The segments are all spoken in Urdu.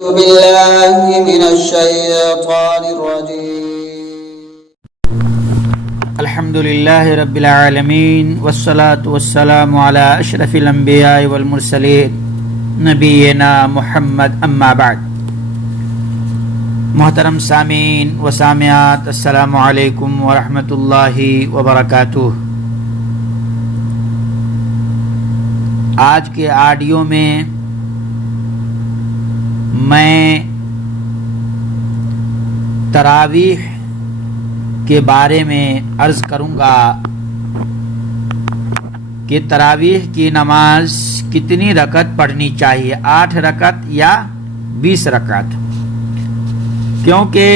بالله من الشيطان الرجيم. الحمد لله رب العالمين والصلاة والسلام على أشرف الأنبياء والمرسلين نبینا محمد اما بعد. محترم سامعین و سامعات، السلام علیکم ورحمۃ اللہ وبرکاتہ. آج کے آڈیو میں میں تراویح کے بارے میں عرض کروں گا کہ تراویح کی نماز کتنی رکعت پڑھنی چاہیے، 8 رکعت یا 20 رکعت. کیونکہ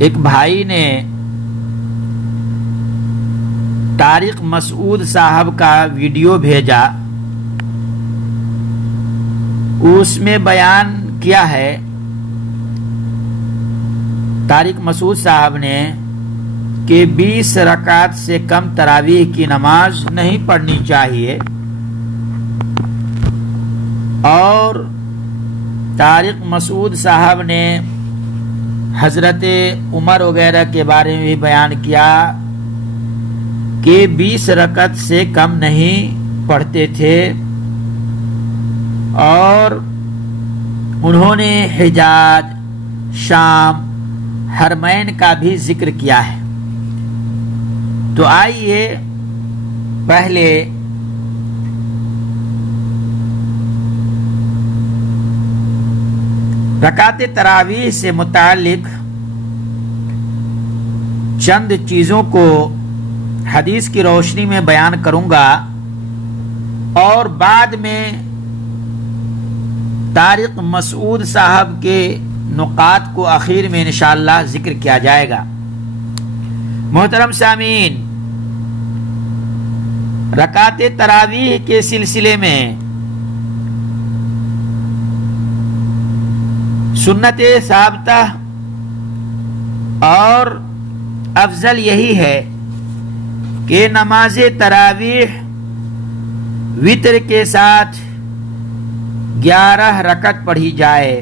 ایک بھائی نے طارق مسعود صاحب کا ویڈیو بھیجا، اس میں بیان کیا ہے طارق مسعود صاحب نے کہ 20 رکعت سے کم تراویح کی نماز نہیں پڑھنی چاہیے، اور طارق مسعود صاحب نے حضرت عمر وغیرہ کے بارے میں بھی بیان کیا کہ 20 رکعت سے کم نہیں پڑھتے تھے، اور انہوں نے حجاز، شام، حرمین کا بھی ذکر کیا ہے. تو آئیے پہلے رکعت تراویح سے متعلق چند چیزوں کو حدیث کی روشنی میں بیان کروں گا، اور بعد میں طارق مسعود صاحب کے نقاط کو آخر میں انشاءاللہ ذکر کیا جائے گا. محترم سامعین، رکعت تراویح کے سلسلے میں سنت ثابتہ اور افضل یہی ہے کہ نماز تراویح وتر کے ساتھ 11 رکعت پڑھی جائے.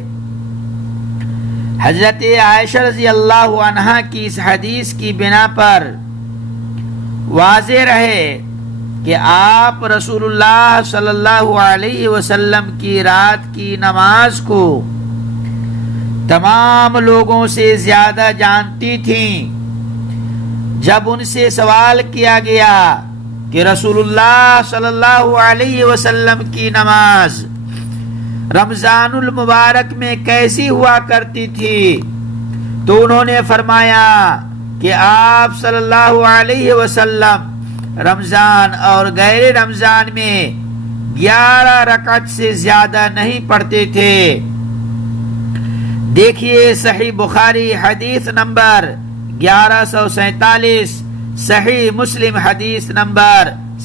حضرت عائشہ رضی اللہ عنہا کی اس حدیث کی بنا پر واضح رہے کہ آپ رسول اللہ صلی اللہ علیہ وسلم کی رات کی نماز کو تمام لوگوں سے زیادہ جانتی تھیں. جب ان سے سوال کیا گیا کہ رسول اللہ صلی اللہ علیہ وسلم کی نماز رمضان المبارک میں کیسی ہوا کرتی تھی، تو انہوں نے فرمایا کہ آپ صلی اللہ علیہ وسلم رمضان اور غیر رمضان میں 11 رکعت سے زیادہ نہیں پڑھتے تھے. دیکھیے صحیح بخاری حدیث نمبر 1147، صحیح مسلم حدیث نمبر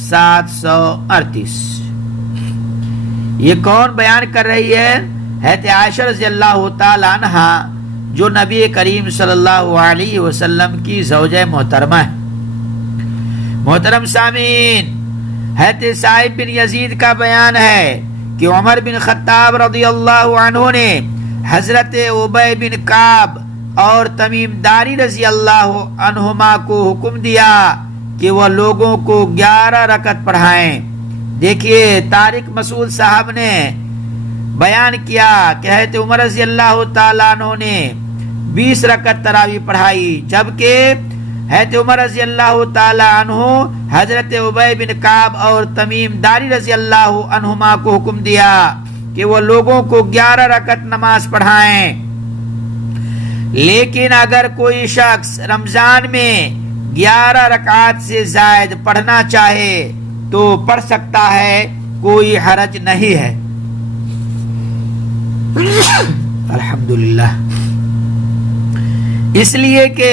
738. یہ کون بیان کر رہی ہے؟ حضرت عائشہ رضی اللہ تعالی عنہا، جو نبی کریم صلی اللہ علیہ وسلم کی زوجہ محترمہ ہے. محترم سامعین، حضرت سعید بن یزید کا بیان ہے کہ عمر بن خطاب رضی اللہ عنہ نے حضرت ابی بن کعب اور تمیم داری رضی اللہ عنہما کو حکم دیا کہ وہ لوگوں کو 11 رکعت پڑھائیں. دیکھیے طارق مسعود صاحب نے بیان کیا کہ حضرت عمر رضی اللہ تعالیٰ عنہ نے 20 رکعت تراویح پڑھائی، جبکہ حضرت عمر رضی اللہ تعالیٰ عنہ حضرت ابی بن کعب اور تمیم داری رضی اللہ عنہما کو حکم دیا کہ وہ لوگوں کو 11 رکعت نماز پڑھائیں. لیکن اگر کوئی شخص رمضان میں 11 رکعات سے زائد پڑھنا چاہے تو پڑھ سکتا ہے، کوئی حرج نہیں ہے. الحمدللہ، اس لیے کہ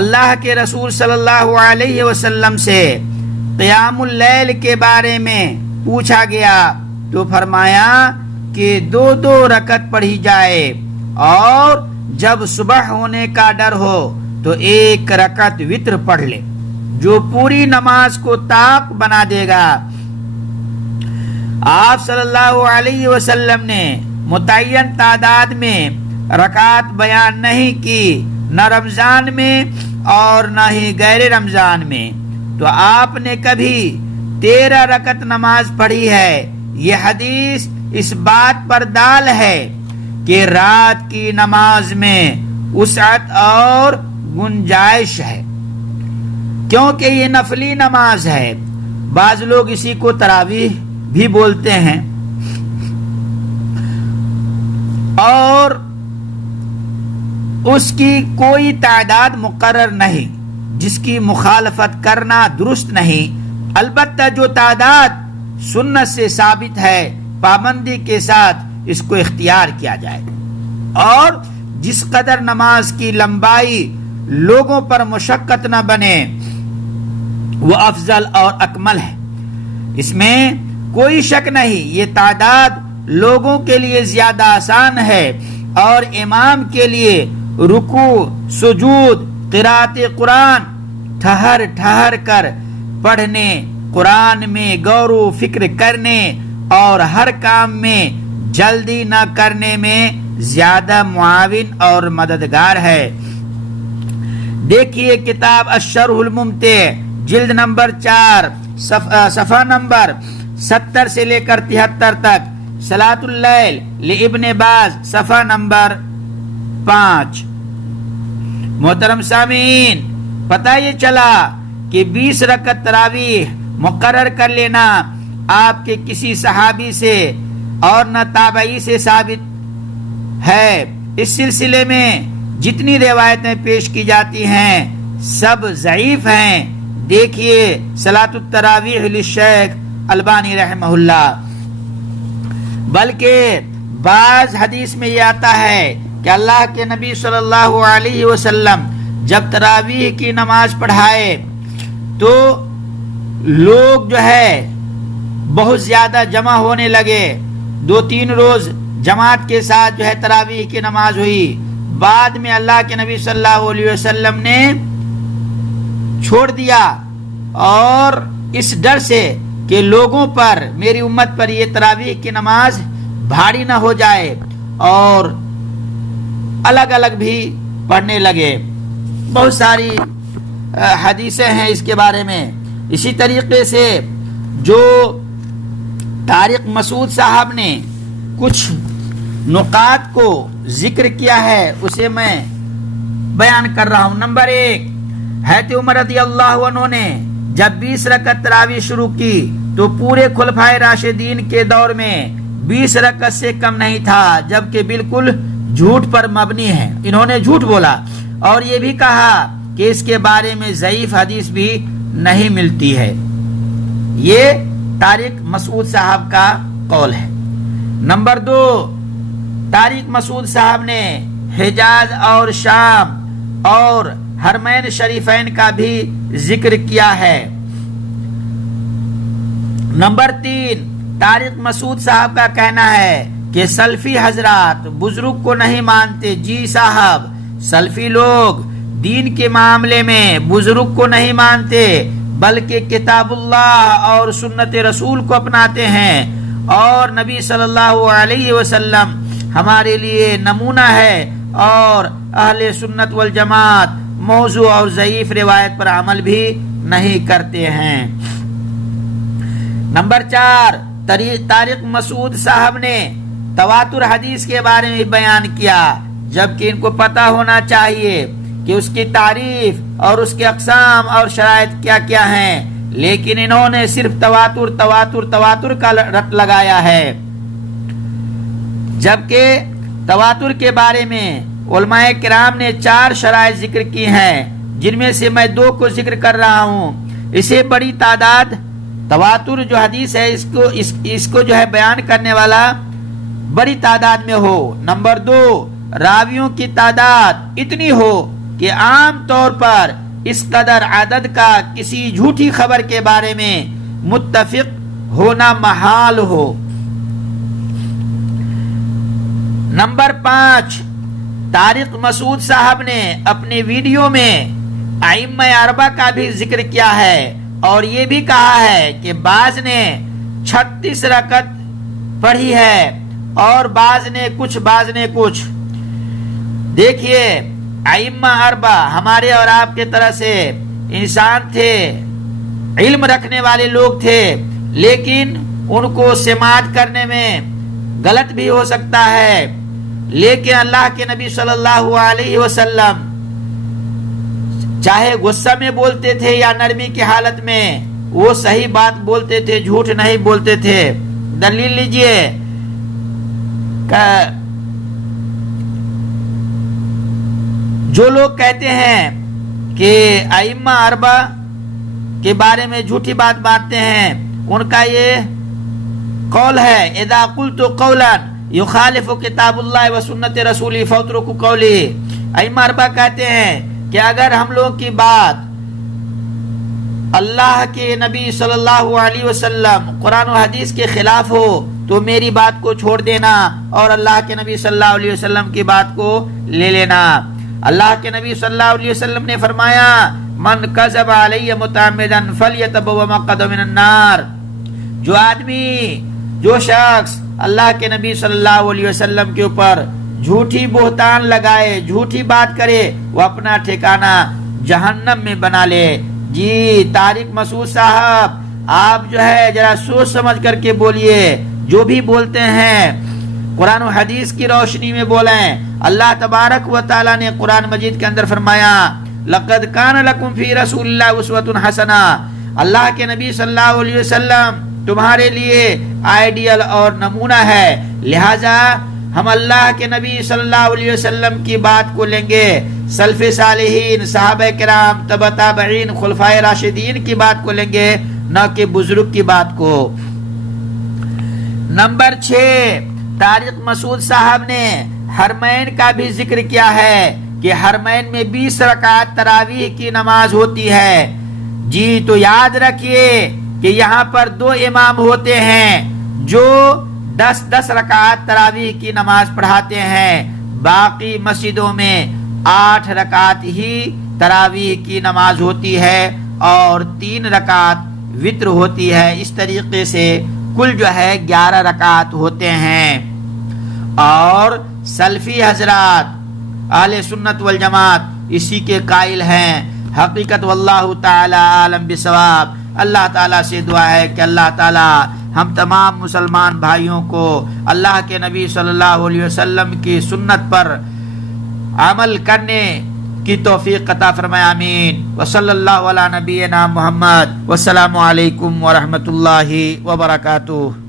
اللہ کے رسول صلی اللہ علیہ وسلم سے قیام اللیل کے بارے میں پوچھا گیا تو فرمایا کہ 2 رکعت پڑھی جائے، اور جب صبح ہونے کا ڈر ہو تو 1 رکعت وتر پڑھ لے، جو پوری نماز کو طاق بنا دے گا. آپ صلی اللہ علیہ وسلم نے متعین تعداد میں رکعت بیان نہیں کی، نہ رمضان میں اور نہ ہی غیر رمضان میں، تو آپ نے کبھی 13 رکعت نماز پڑھی ہے۔ یہ حدیث اس بات پر دال ہے کہ رات کی نماز میں وسعت اور گنجائش ہے، کیونکہ یہ نفلی نماز ہے۔ بعض لوگ اسی کو تراویح بھی بولتے ہیں، اور اس کی کوئی تعداد مقرر نہیں جس کی مخالفت کرنا درست نہیں۔ البتہ جو تعداد سنت سے ثابت ہے پابندی کے ساتھ اس کو اختیار کیا جائے، اور جس قدر نماز کی لمبائی لوگوں پر مشقت نہ بنے وہ افضل اور اکمل ہے۔ اس میں کوئی شک نہیں، یہ تعداد لوگوں کے لیے زیادہ آسان ہے، اور امام کے لیے رکوع، سجود، قرأت قرآن ٹھہر ٹھہر کر پڑھنے، قرآن میں غور و فکر کرنے اور ہر کام میں جلدی نہ کرنے میں زیادہ معاون اور مددگار ہے۔ دیکھیے کتاب الشرح الممتع جلد نمبر 4 صفحہ نمبر 70 سے لے کر 73 تک، صلاۃ اللیل لابن باز صفحہ نمبر 5۔ محترم سامعین، پتہ یہ چلا کہ 20 رکعت تراویح مقرر کر لینا آپ کے کسی صحابی سے اور نہ تابعی سے ثابت ہے۔ اس سلسلے میں جتنی روایتیں پیش کی جاتی ہیں سب ضعیف ہیں۔ دیکھیے صلاۃ التراویح للشیخ البانی رحمہ اللہ۔ بلکہ بعض حدیث میں یہ آتا ہے کہ اللہ کے نبی صلی اللہ علیہ وسلم جب تراویح کی نماز پڑھائے تو لوگ جو ہے بہت زیادہ جمع ہونے لگے۔ 2-3 روز جماعت کے ساتھ جو ہے تراویح کی نماز ہوئی۔ بعد میں اللہ کے نبی صلی اللہ علیہ وسلم نے چھوڑ دیا، اور اس ڈر سے کہ لوگوں پر، میری امت پر یہ تراویح کی نماز بھاری نہ ہو جائے، اور الگ الگ بھی پڑھنے لگے۔ بہت ساری حدیثیں ہیں اس کے بارے میں۔ اسی طریقے سے جو طارق مسعود صاحب نے کچھ نقاط کو ذکر کیا ہے اسے میں بیان کر رہا ہوں۔ نمبر 1، حضرت عمر رضی اللہ عنہ نے جب 20 رکعت تراویح شروع کی تو پورے خلفائے راشدین کے دور میں 20 رکعت سے کم نہیں تھا، جبکہ بالکل جھوٹ پر مبنی ہے۔ انہوں نے جھوٹ بولا، اور یہ بھی کہا کہ اس کے بارے میں ضعیف حدیث بھی نہیں ملتی ہے۔ یہ طارق مسعود صاحب کا قول ہے۔ نمبر 2، طارق مسعود صاحب نے حجاز اور شام اور حرمین شریفین کا بھی ذکر کیا ہے۔ نمبر 3، طارق مسعود صاحب کا کہنا ہے کہ سلفی حضرات بزرگ کو نہیں مانتے۔ جی صاحب، سلفی لوگ دین کے معاملے میں بزرگ کو نہیں مانتے، بلکہ کتاب اللہ اور سنت رسول کو اپناتے ہیں، اور نبی صلی اللہ علیہ وسلم ہمارے لیے نمونہ ہے، اور اہل سنت والجماعت موضوع اور ضعیف روایت پر عمل بھی نہیں کرتے ہیں۔ نمبر 4، طارق مسعود صاحب نے تواتر حدیث کے بارے میں بیان کیا، جبکہ ان کو پتہ ہونا چاہیے کہ اس کی تعریف اور اس کے اقسام اور شرائط کیا کیا ہیں، لیکن انہوں نے صرف تواتر کا رٹ لگایا ہے، جبکہ تواتر کے بارے میں علماء کرام نے 4 شرائط ذکر کی ہیں، جن میں سے میں 2 کو ذکر کر رہا ہوں۔ اسے بڑی تعداد، تواتر جو حدیث ہے اس کو جو ہے بیان کرنے والا بڑی تعداد میں ہو۔ نمبر 2، راویوں کی تعداد اتنی ہو کہ عام طور پر اس قدر عدد کا کسی جھوٹی خبر کے بارے میں متفق ہونا محال ہو۔ نمبر 5، طارق مسعود صاحب نے اپنے ویڈیو میں ائمہ اربعہ کا بھی ذکر کیا ہے، اور یہ بھی کہا ہے کہ بعض نے 36 رکعت پڑھی ہے، اور بعض نے کچھ. دیکھیے ائمہ اربع ہمارے اور آپ کے طرح سے انسان تھے، علم رکھنے والے لوگ تھے، لیکن ان کو سماعت کرنے میں غلط بھی ہو سکتا ہے. لیکن اللہ کے نبی صلی اللہ علیہ وسلم چاہے غصہ میں بولتے تھے یا نرمی کی حالت میں، وہ صحیح بات بولتے تھے، جھوٹ نہیں بولتے تھے. دلیل لیجئے جو لوگ کہتے ہیں کہ ائمہ اربع کے بارے میں جھوٹی بات بانٹتے ہیں، ان کا یہ قول ہے اذا قلت قولا یخالف کتاب اللہ و سنت رسولی فاترکوا قولی. ائمہ اربع کہتے ہیں کہ اگر ہم لوگ کی بات اللہ کے نبی صلی اللہ علیہ وسلم قرآن و حدیث کے خلاف ہو تو میری بات کو چھوڑ دینا اور اللہ کے نبی صلی اللہ علیہ وسلم کی بات کو لے لینا. اللہ کے نبی صلی اللہ علیہ وسلم نے فرمایا من کذب علی متعمدا فلیتبوأ مقعدہ من النار. جو شخص اللہ کے نبی صلی اللہ علیہ وسلم کے اوپر جھوٹی بہتان لگائے، جھوٹی بات کرے، وہ اپنا ٹھکانہ جہنم میں بنا لے. جی طارق مسعود صاحب، آپ جو ہے ذرا سوچ سمجھ کر کے بولیے، جو بھی بولتے ہیں قرآن و حدیث کی روشنی میں بولیں. اللہ تبارک و تعالیٰ نے قرآن مجید کے اندر فرمایا لقد کان لکم فی رسول اللہ اسوۃ حسنہ. اللہ کے نبی صلی اللہ علیہ وسلم تمہارے لیے آئیڈیل اور نمونہ ہے، لہذا ہم اللہ کے نبی صلی اللہ علیہ وسلم کی بات کو لیں گے، سلف صالحین، صحابہ کرام، تبع تابعین، خلفائے راشدین کی بات کو لیں گے، نہ کہ بزرگ کی بات کو. نمبر 6، طارق مسعود صاحب نے حرمین کا بھی ذکر کیا ہے کہ حرمین میں 20 رکعت تراویح کی نماز ہوتی ہے. جی تو یاد رکھیے کہ یہاں پر 2 امام ہوتے ہیں جو 10 رکعت تراویح کی نماز پڑھاتے ہیں، باقی مسجدوں میں 8 رکعت ہی تراویح کی نماز ہوتی ہے اور 3 رکعت وتر ہوتی ہے. اس طریقے سے کل جو ہے 11 رکعت ہوتے ہیں. اور سلفی حضرات اہل سنت والجماعت اسی کے قائل ہیں. حقیقت واللہ تعالی عالم بالصواب. اللہ تعالیٰ سے دعا ہے کہ اللہ تعالیٰ ہم تمام مسلمان بھائیوں کو اللہ کے نبی صلی اللہ علیہ وسلم کی سنت پر عمل کرنے کی توفیق عطا فرمائے. آمین. وصلی اللہ علی نبینا محمد. والسلام علیکم ورحمۃ اللہ وبرکاتہ.